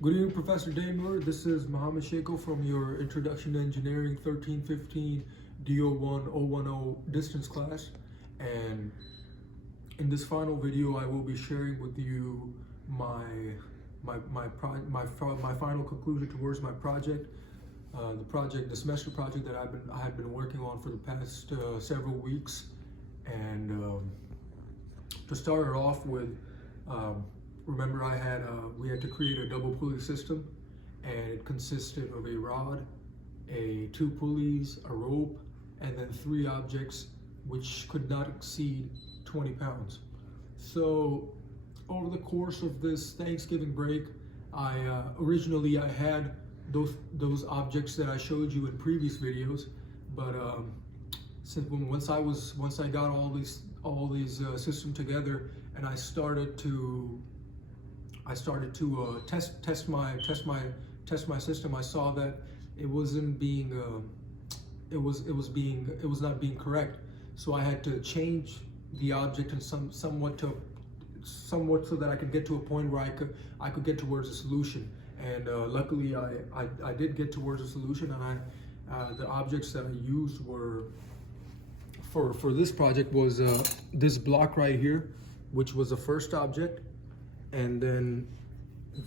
Good evening, Professor Damer. This is Mohammed Sheiko from your Introduction to Engineering 1315 DO1 010 distance class. And in this final video, I will be sharing with you my final conclusion towards my project. The semester project that I had been working on for the past several weeks. And to start it off with, remember we had to create a double pulley system, and it consisted of a rod, two pulleys, a rope, and then 3 objects which could not exceed 20 pounds. So over the course of this Thanksgiving break, originally I had those objects that I showed you in previous videos, but once I got all these system together, and I started to test my system, I saw that it was not being correct. So I had to change the object and somewhat so that I could get to a point where I could get towards a solution. And luckily I did get towards a solution, and the objects that I used were for this project was this block right here, which was the first object, and then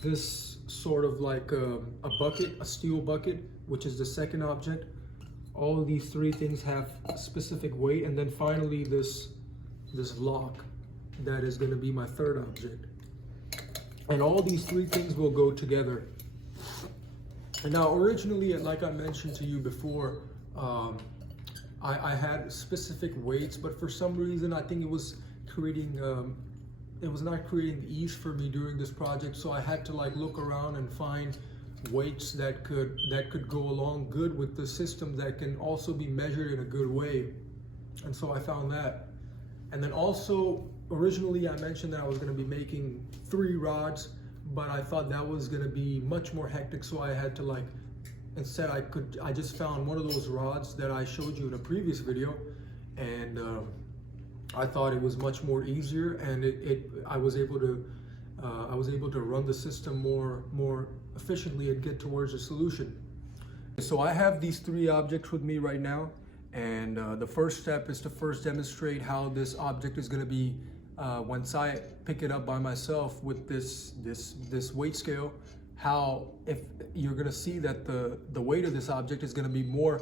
this sort of like a bucket, a steel bucket, which is the second object. All of these 3 things have a specific weight, and then finally this lock that is going to be my third object. And all these 3 things will go together. And now originally, like I mentioned to you before, I had specific weights, but for some reason I think it was not creating ease for me during this project. So I had to look around and find weights that could go along good with the system, that can also be measured in a good way. And so I found that. And then also originally I mentioned that I was going to be making 3 rods, but I thought that was going to be much more hectic. So I had to instead I just found one of those rods that I showed you in a previous video, and I thought it was much more easier, and I was able to run the system more efficiently and get towards a solution. So I have these 3 objects with me right now, and the first step is to first demonstrate how this object is going to be once I pick it up by myself with this weight scale. How, if you're going to see that the weight of this object is going to be more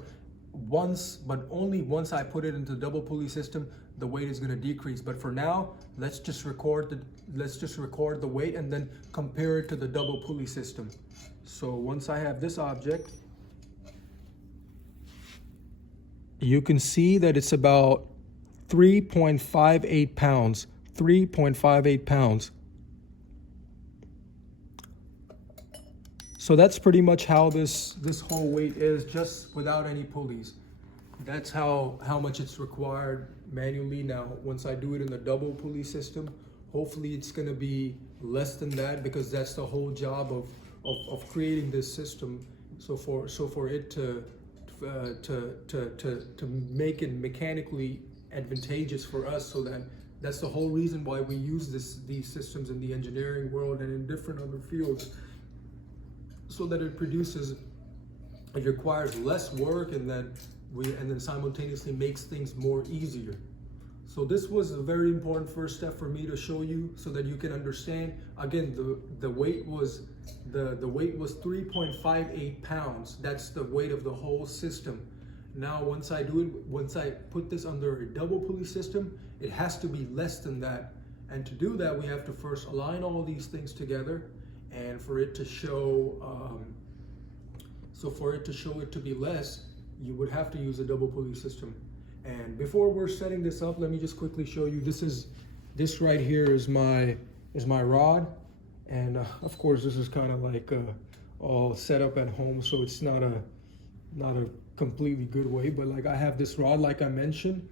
but only once I put it into the double pulley system, the weight is going to decrease. But for now, let's just record the weight and then compare it to the double pulley system. So once I have this object, you can see that it's about 3.58 pounds. 3.58 pounds. So that's pretty much how this whole weight is, just without any pulleys. That's how much it's required manually. Now, once I do it in the double pulley system, hopefully it's going to be less than that, because that's the whole job of creating this system. So for it to make it mechanically advantageous for us, so that's the whole reason why we use these systems in the engineering world and in different other fields, so that it requires less work, and then simultaneously makes things more easier. So this was a very important first step for me to show you, so that you can understand. Again, the weight was 3.58 pounds. That's the weight of the whole system. Now once I put this under a double pulley system, it has to be less than that. And to do that, we have to first align all these things together. And for it to show, it to be less, you would have to use a double pulley system. And before we're setting this up, let me just quickly show you. This right here is my rod, and of course this is kind of like all set up at home, so it's not a completely good way. But I have this rod, like I mentioned,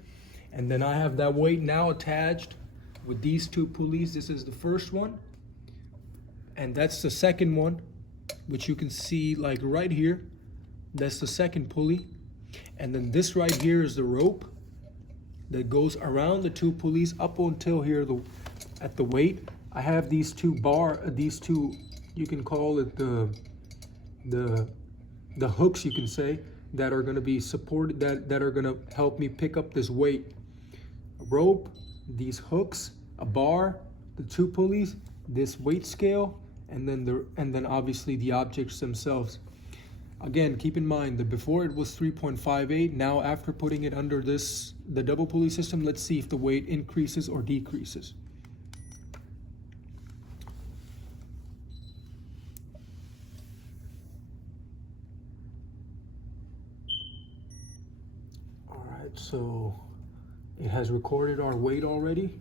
and then I have that weight now attached with these 2 pulleys. This is the first one. And that's the second one, which you can see right here. That's the second pulley. And then this right here is the rope that goes around the 2 pulleys up until here at the weight. I have these two you can call it the hooks, you can say, that are going to be supported, that are going to help me pick up this weight. A rope, these hooks, a bar, the 2 pulleys, this weight scale, and then obviously the objects themselves. Again, keep in mind that before it was 3.58. Now after putting it under the double pulley system, let's see if the weight increases or decreases. All right, so it has recorded our weight already.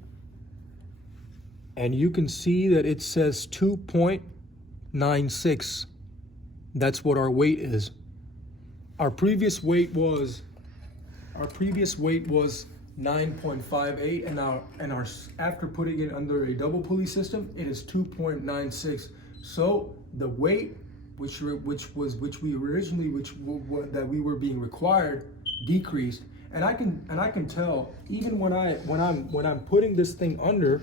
And you can see that it says 2.96. That's what our weight is. Our previous weight was 9.58, and our after putting it under a double pulley system, it is 2.96. So the weight that we were being required decreased, and I can tell even when I'm putting this thing under,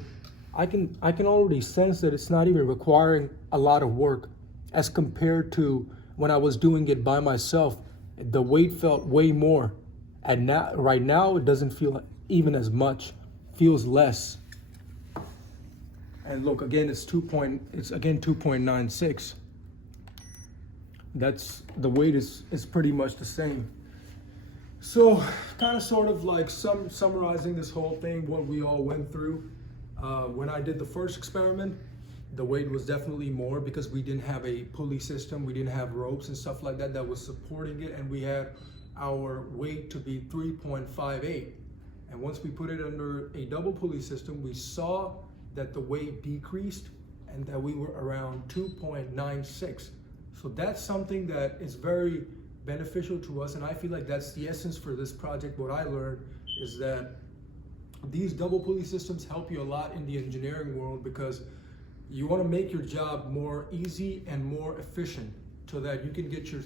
I can already sense that it's not even requiring a lot of work as compared to when I was doing it by myself. The weight felt way more, and right now it doesn't feel even as much, feels less. And look, again, it's 2.96. That's the weight is pretty much the same. So kind of sort of like summarizing this whole thing, what we all went through. When I did the first experiment, the weight was definitely more because we didn't have a pulley system, we didn't have ropes and stuff like that was supporting it, and we had our weight to be 3.58. And once we put it under a double pulley system, we saw that the weight decreased and that we were around 2.96. So that's something that is very beneficial to us, and I feel like that's the essence for this project. What I learned is that these double pulley systems help you a lot in the engineering world, because you want to make your job more easy and more efficient so that you can get your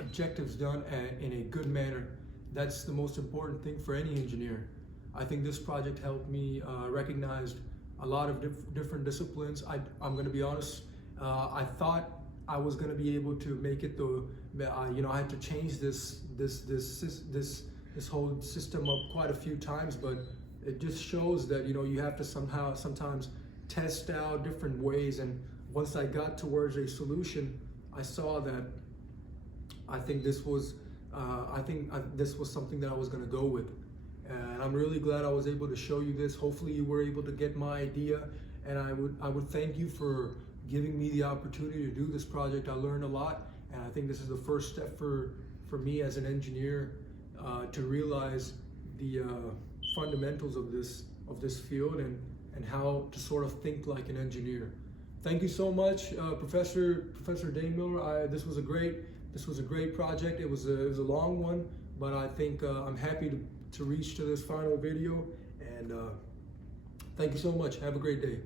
objectives done in a good manner. That's the most important thing for any engineer. I think this project helped me recognize a lot of different disciplines. I'm going to be honest, I thought I was going to be able to make it though. I had to change this whole system up quite a few times, but it just shows that you have to sometimes test out different ways. And once I got towards a solution, I saw that I think this was something that I was going to go with, and I'm really glad I was able to show you this. Hopefully you were able to get my idea, and I would thank you for giving me the opportunity to do this project. I learned a lot, and I think this is the first step for me as an engineer to realize the fundamentals of this field and how to sort of think like an engineer. Thank you so much, Professor Dane Miller. This was a great project. It was a long one, but I think I'm happy to reach to this final video, and thank you so much. Have a great day.